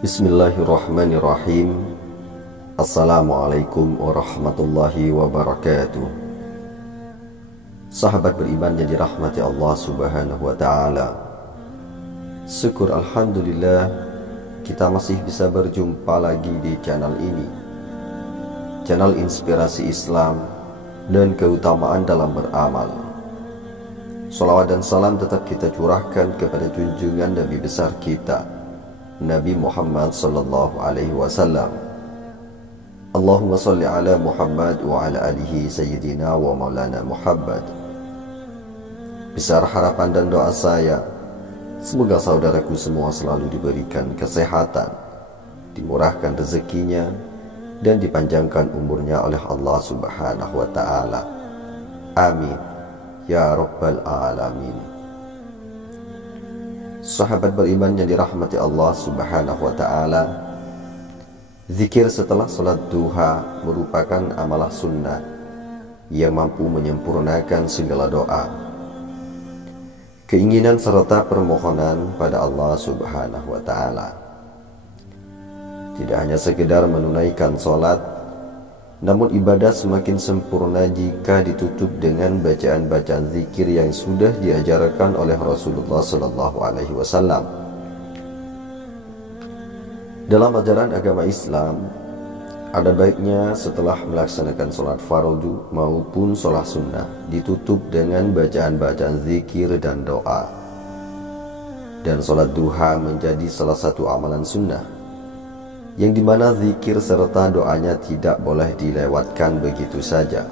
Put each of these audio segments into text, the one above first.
Bismillahirrahmanirrahim. Assalamualaikum warahmatullahi wabarakatuh. Sahabat beriman yang dirahmati Allah subhanahu wa ta'ala, syukur alhamdulillah kita masih bisa berjumpa lagi di channel ini, channel inspirasi Islam dan keutamaan dalam beramal. Salawat dan salam tetap kita curahkan kepada junjungan Nabi besar kita, Nabi Muhammad sallallahu alaihi wasallam. Allahumma salli ala Muhammad wa ala alihi sayyidina wa maulana Muhammad. Besar harapan dan doa saya, semoga saudaraku semua selalu diberikan kesehatan, dimurahkan rezekinya, dan dipanjangkan umurnya oleh Allah subhanahu wa ta'ala. Amin ya rabbal alamin. Sahabat beriman yang dirahmati Allah subhanahu wa ta'ala, zikir setelah salat duha merupakan amalah sunnah yang mampu menyempurnakan segala doa, keinginan serta permohonan pada Allah subhanahu wa ta'ala. Tidak hanya sekedar menunaikan salat, namun ibadah semakin sempurna jika ditutup dengan bacaan-bacaan zikir yang sudah diajarkan oleh Rasulullah sallallahu alaihi wasallam. Dalam ajaran agama Islam, ada baiknya setelah melaksanakan sholat fardu maupun sholat sunnah ditutup dengan bacaan-bacaan zikir dan doa. Dan sholat duha menjadi salah satu amalan sunnah, yang dimana zikir serta doanya tidak boleh dilewatkan begitu saja.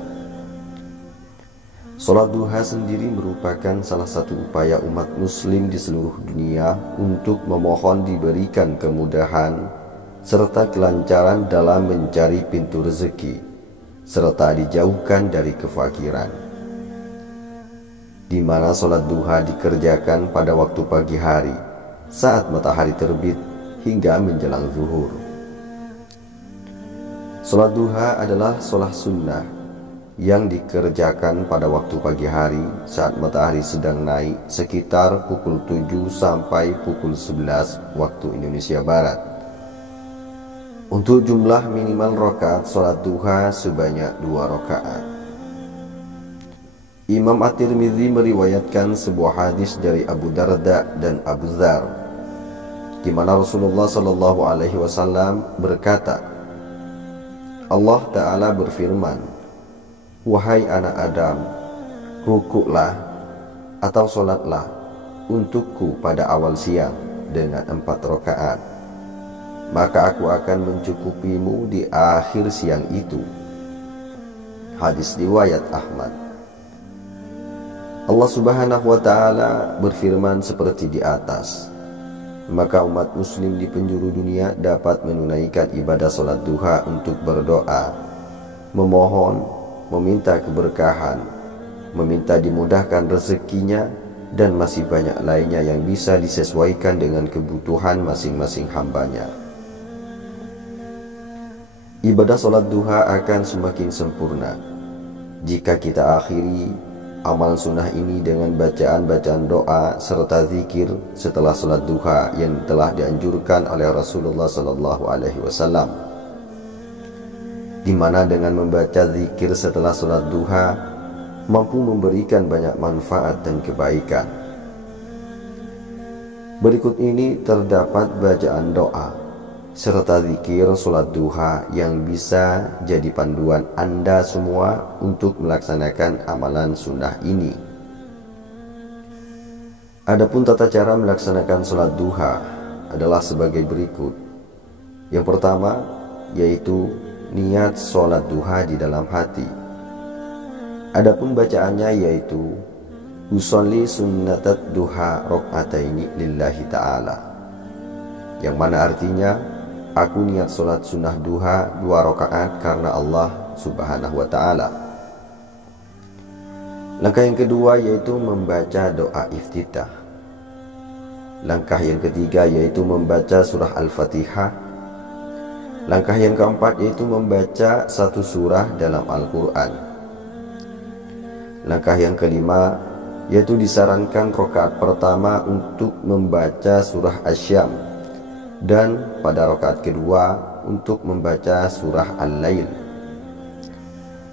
Sholat duha sendiri merupakan salah satu upaya umat muslim di seluruh dunia untuk memohon diberikan kemudahan serta kelancaran dalam mencari pintu rezeki, serta dijauhkan dari kefakiran. Di mana sholat duha dikerjakan pada waktu pagi hari saat matahari terbit hingga menjelang zuhur. Sholat duha adalah sholat sunnah yang dikerjakan pada waktu pagi hari saat matahari sedang naik sekitar pukul 7 sampai pukul 11 waktu Indonesia Barat. Untuk jumlah minimal rakaat sholat duha sebanyak 2 rakaat. Imam At-Tirmidzi meriwayatkan sebuah hadis dari Abu Darda dan Abu Dzar, di mana Rasulullah sallallahu alaihi wasallam berkata, Allah Ta'ala berfirman, wahai anak Adam, rukuklah atau sholatlah untukku pada awal siang dengan 4 rakaat, maka aku akan mencukupimu di akhir siang itu. Hadis riwayat Ahmad. Allah Subhanahu wa ta'ala berfirman seperti di atas, maka umat muslim di penjuru dunia dapat menunaikan ibadah sholat duha untuk berdoa, memohon, meminta keberkahan, meminta dimudahkan rezekinya, dan masih banyak lainnya yang bisa disesuaikan dengan kebutuhan masing-masing hambanya. Ibadah sholat duha akan semakin sempurna jika kita akhiri amal sunnah ini dengan bacaan-bacaan doa serta zikir setelah salat duha yang telah dianjurkan oleh Rasulullah sallallahu alaihi wasallam. Di mana dengan membaca zikir setelah salat duha mampu memberikan banyak manfaat dan kebaikan. Berikut ini terdapat bacaan doa serta zikir salat duha yang bisa jadi panduan Anda semua untuk melaksanakan amalan sunnah ini. Adapun tata cara melaksanakan salat duha adalah sebagai berikut. Yang pertama yaitu niat salat duha di dalam hati. Adapun bacaannya yaitu usolli sunnatat duha rakaataini lillahi ta'ala, yang mana artinya aku niat sholat sunnah duha 2 rakaat karena Allah subhanahu wa ta'ala. Langkah yang kedua yaitu membaca doa iftitah. Langkah yang ketiga yaitu membaca surah Al-Fatihah. Langkah yang keempat yaitu membaca 1 surah dalam Al-Quran. Langkah yang kelima yaitu disarankan rakaat pertama untuk membaca surah Asy-Syam dan pada rakaat kedua untuk membaca surah Al-Lail.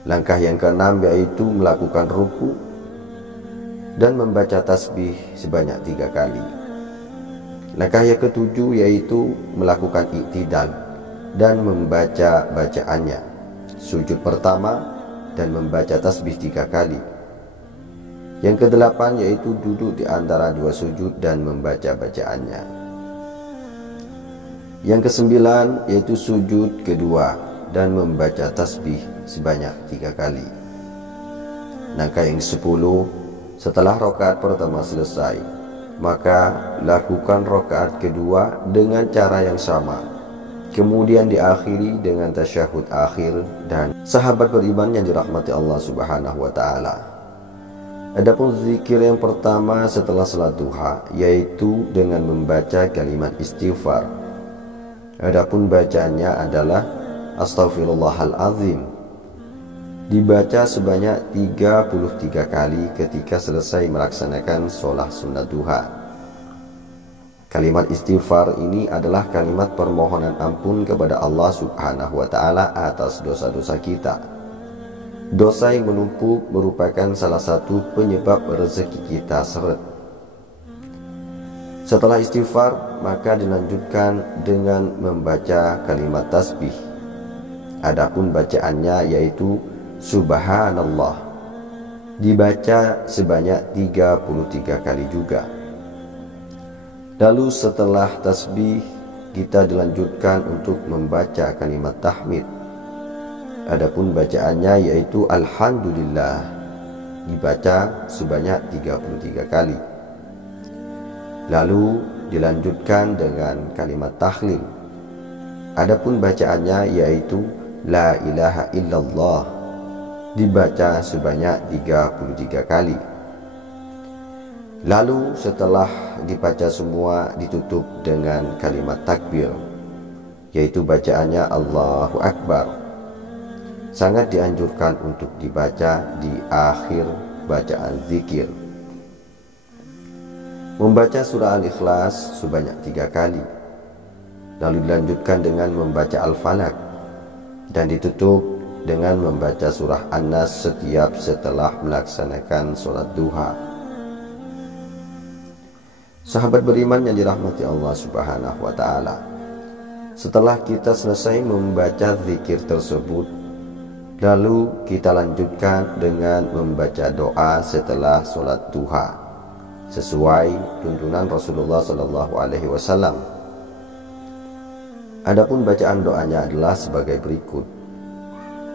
Langkah yang keenam yaitu melakukan ruku dan membaca tasbih sebanyak 3 kali. Langkah yang ketujuh yaitu melakukan iktidal dan membaca bacaannya, sujud pertama dan membaca tasbih 3 kali. Yang kedelapan yaitu duduk di antara 2 sujud dan membaca bacaannya. Yang kesembilan yaitu sujud kedua dan membaca tasbih sebanyak 3 kali. Langkah yang 10, setelah rakaat pertama selesai, maka lakukan rakaat kedua dengan cara yang sama, kemudian diakhiri dengan tasyahud akhir. Dan sahabat beriman yang dirahmati Allah Subhanahu wa taala, adapun zikir yang pertama setelah salat duha yaitu dengan membaca kalimat istighfar. Adapun bacaannya adalah Astaghfirullahalazim, dibaca sebanyak 33 kali ketika selesai melaksanakan sholat sunat duha. Kalimat istighfar ini adalah kalimat permohonan ampun kepada Allah Subhanahu wa taala atas dosa-dosa kita. Dosa yang menumpuk merupakan salah satu penyebab rezeki kita seret. Setelah istighfar, maka dilanjutkan dengan membaca kalimat tasbih. Adapun bacaannya yaitu Subhanallah, dibaca sebanyak 33 kali juga. Lalu setelah tasbih, kita dilanjutkan untuk membaca kalimat tahmid. Adapun bacaannya yaitu Alhamdulillah, dibaca sebanyak 33 kali. Lalu dilanjutkan dengan kalimat tahlil. Adapun bacaannya yaitu La ilaha illallah, dibaca sebanyak 33 kali. Lalu setelah dibaca semua, ditutup dengan kalimat takbir, yaitu bacaannya Allahu Akbar. Sangat dianjurkan untuk dibaca di akhir bacaan zikir. Membaca surah Al-Ikhlas sebanyak 3 kali. Lalu dilanjutkan dengan membaca Al-Falaq dan ditutup dengan membaca surah An-Nas setiap setelah melaksanakan sholat duha. Sahabat beriman yang dirahmati Allah Subhanahu wa taala, setelah kita selesai membaca zikir tersebut, lalu kita lanjutkan dengan membaca doa setelah sholat duha sesuai tuntunan Rasulullah SAW. Adapun bacaan doanya adalah sebagai berikut.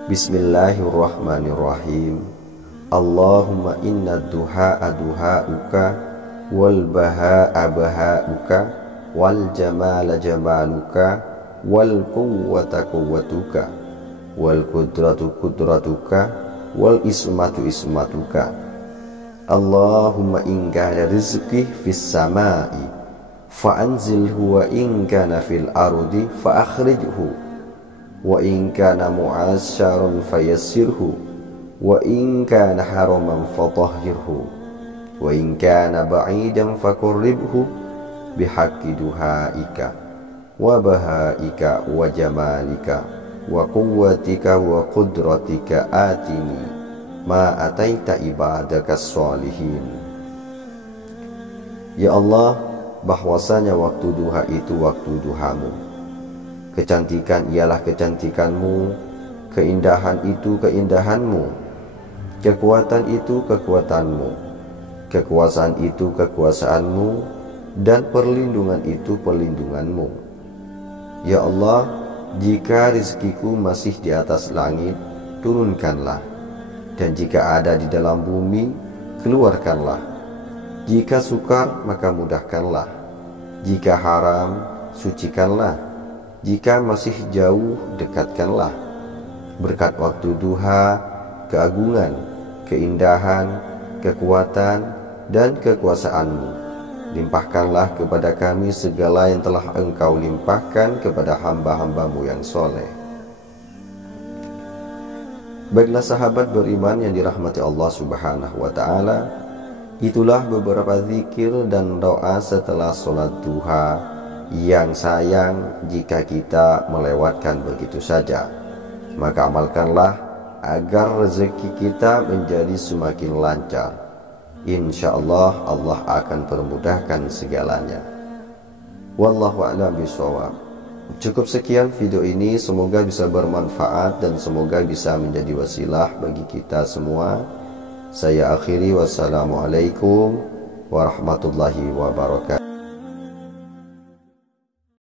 Bismillahirrahmanirrahim. Allahumma inna duha'a duha'uka wal baha'a baha'uka wal jamala jamaluka wal quwwata quwwatuka wal qudratu qudratuka wal ismatu ismatuka. Allahumma in kana rizqi fis samai fa'anzilhu wa in kana fil ardi fa'akhrijhu wa in kana mu'asyarun fayassirhu wa in kana haraman fatahhirhu wa in kana ba'idan faqarribhu bihaqqi duhaika wa bahaika wa jamalika wa quwwatika wa qudratika atini ma ataita ibadakas sholihin. Ya Allah, bahwasanya waktu duha itu waktu duhamu, kecantikan ialah kecantikanmu, keindahan itu keindahanmu, kekuatan itu kekuatanmu, kekuasaan itu kekuasaanmu, dan perlindungan itu perlindunganmu. Ya Allah, jika rizkiku masih di atas langit, turunkanlah, dan jika ada di dalam bumi, keluarkanlah. Jika sukar, maka mudahkanlah. Jika haram, sucikanlah. Jika masih jauh, dekatkanlah. Berkat waktu duha, keagungan, keindahan, kekuatan, dan kekuasaanmu, limpahkanlah kepada kami segala yang telah Engkau limpahkan kepada hamba-hambamu yang soleh. Baiklah sahabat beriman yang dirahmati Allah Subhanahu wa taala, itulah beberapa zikir dan doa setelah sholat duha yang sayang jika kita melewatkan begitu saja. Maka amalkanlah agar rezeki kita menjadi semakin lancar. Insya Allah, Allah akan permudahkan segalanya. Wallahu a'lam bishawab. Cukup sekian video ini, semoga bisa bermanfaat dan semoga bisa menjadi wasilah bagi kita semua. Saya akhiri, wassalamualaikum warahmatullahi wabarakatuh.